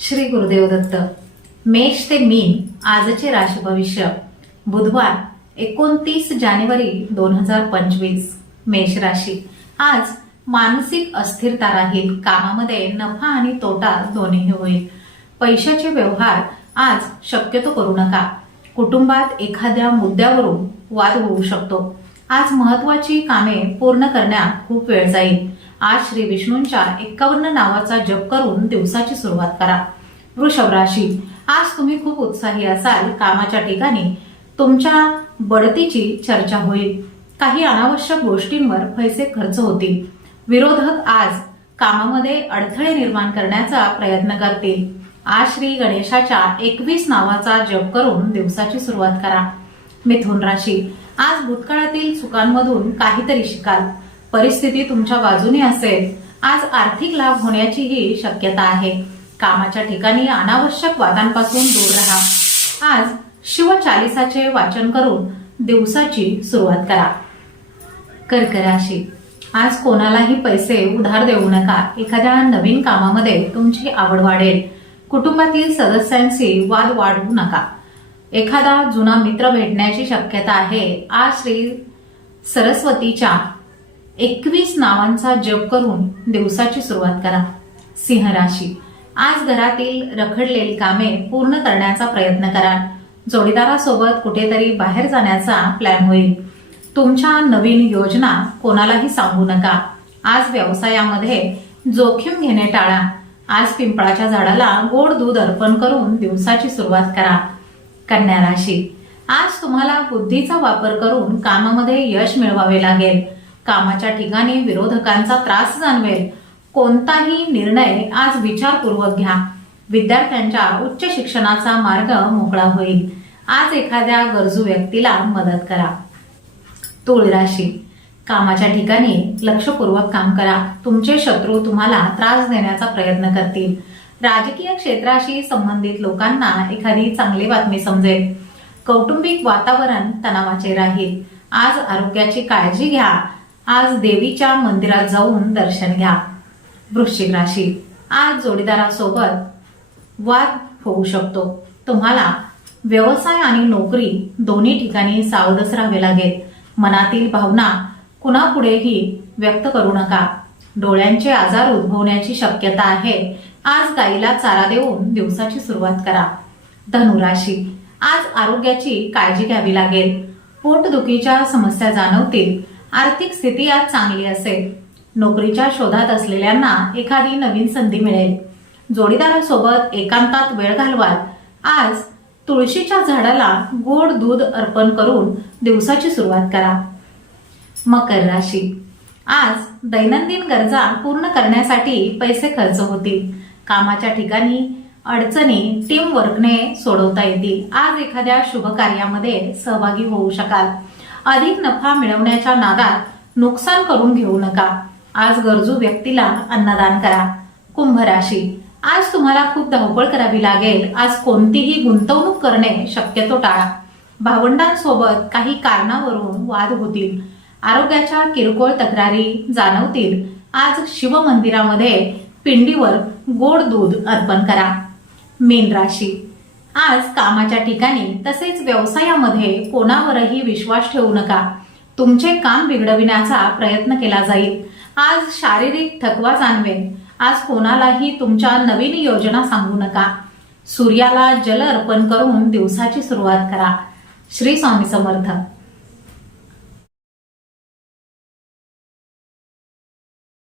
श्री गुरुदेव दत्त. मेष ते मीन आजचे राशी भविष्य बुधवार एकोणतीस जानेवारी दोन हजार पंचवीस. मेष राशी. आज मानसिक अस्थिरता राहील कामामध्ये नफा आणि तोटा दोन्ही होईल. पैशाचे व्यवहार आज शक्यतो करू नका. कुटुंबात एखाद्या मुद्द्यावरून वाद होऊ शकतो. आज महत्वाची कामे पूर्ण करण्यात खूप वेळ जाईल. आज श्री विष्णूंच्या एक्कावन्न नावाचा जप करून दिवसाची सुरुवात करा. वृषभ राशी आज तुम्ही खूप उत्साही असाल. कामाच्या ठिकाणी तुमच्या बढतीची चर्चा होईल. काही अनावश्यक गोष्टींवर पैसे खर्च होतील. विरोधक आज कामामध्ये अडथळे निर्माण करण्याचा प्रयत्न करतील. आज श्री गणेशाच्या एकवीस नावाचा जप करून दिवसाची सुरुवात करा. मिथुन राशी आज भूतकाळातील चुकांमधून काहीतरी शिकाल. परिस्थिती तुमच्या बाजूने असेल आज आर्थिक लाभ होण्याचीही शक्यता आहे. कामाच्या ठिकाणी अनावश्यक वादांपासून दूर राहा. आज शिवचालिसाचे वाचन करून दिवसाची सुरुवात करा. कर्क राशी आज कोणालाही पैसे उधार देऊ नका. एखाद्या नवीन कामामध्ये तुमची आवड वाढेल. कुटुंबातील सदस्यांशी वाद वाढवू नका. एखादा जुना मित्र भेटण्याची शक्यता आहे. आज श्री सरस्वतीच्या एकवीस नावांचा जप करून दिवसाची सुरुवात करा. सिंह राशी. आज घरातील रखडलेली कामे पूर्ण करण्याचा प्रयत्न करा. जोडीदारासोबत कुठेतरी बाहेर जाण्याचा प्लॅन होईल. तुमच्या नवीन योजना कोणालाही सांगू नका. आज व्यवसायामध्ये जोखीम घेणे टाळा. आज पिंपळाच्या झाडाला गोड दूध अर्पण करून दिवसाची सुरुवात करा. कन्या राशी. आज तुम्हाला बुद्धीचा वापर करून कामामध्ये यश मिळवावे लागेल. कामाच्या ठिकाणी विरोधकांचा त्रास जाणवेल. कोणताही निर्णय आज विचारपूर्वक घ्या. विद्यार्थ्यांच्या उच्च शिक्षणाचा मार्ग मोकळा होईल. आज एखाद्या गरजू व्यक्तीला मदत करा. तुळ राशी. कामाच्या ठिकाणी लक्षपूर्वक काम करा. तुमचे शत्रू तुम्हाला त्रास देण्याचा प्रयत्न करतील. राजकीय क्षेत्राशी संबंधित लोकांना एखादी चांगली बातमी समजेल. कौटुंबिक वातावरण तणावाचे राहील. आज आरोग्याची काळजी घ्या. आज देवीच्या मंदिरात जाऊन दर्शन घ्या. वृश्चिक राशी आज जोडीदारासोबत वाद होऊ शकतो. तुम्हाला व्यवसाय आणि नोकरी दोन्ही ठिकाणी सावधच राहावे लागेल. मनातील भावना कुणापुढेही व्यक्त करू नका. डोळ्यांचे आजार उद्भवण्याची शक्यता आहे. आज गाईला चारा देऊन दिवसाची सुरुवात करा. धनुराशी आज आरोग्याची काळजी घ्यावी लागेल. पोटदुखीच्या समस्या जाणवतील. आर्थिक स्थिती आज चांगली असेल. नोकरीच्या शोधात असलेल्यांना एखादी नवीन संधी मिळेल. जोडीदारासोबत एकांतात वेळ घालवाल. आज तुळशीच्या झाडाला गोड दूध अर्पण करून दिवसाची सुरुवात करा. मकर राशी. आज दैनंदिन गरजा पूर्ण करण्यासाठी पैसे खर्च होतील. कामाच्या ठिकाणी अडचणी टीम वर्कने सोडवता येतील. आज एखाद्या शुभ कार्यामध्ये सहभागी होऊ शकाल. अधिक नफा मिळवण्याच्या नादात नुकसान करून घेऊ नका. आज गरजू व्यक्तीला अन्नदान करा. कुंभ राशी. आज तुम्हाला खूप धावपळ करावी लागेल. आज कोणतीही गुंतवणूक करणे शक्यतो टाळा. भावंडांसोबत काही कारणावरून वाद होतील. आरोग्याच्या किरकोळ तक्रारी जाणवतील. आज शिव मंदिरामध्ये पिंडीवर गोड दूध अर्पण करा. मीन राशी. आज कामाच्या ठिकाणी तसेच व्यवसायामध्ये कोणावरही विश्वास ठेवू नका. तुमचे काम बिघडविण्याचा प्रयत्न केला जाईल. आज शारीरिक थकवा जाणवेल आज कोणालाही तुमच्या नवीन योजना सांगू नका. सूर्याला जल अर्पण करून दिवसाची सुरुवात करा. श्री स्वामी समर्थ.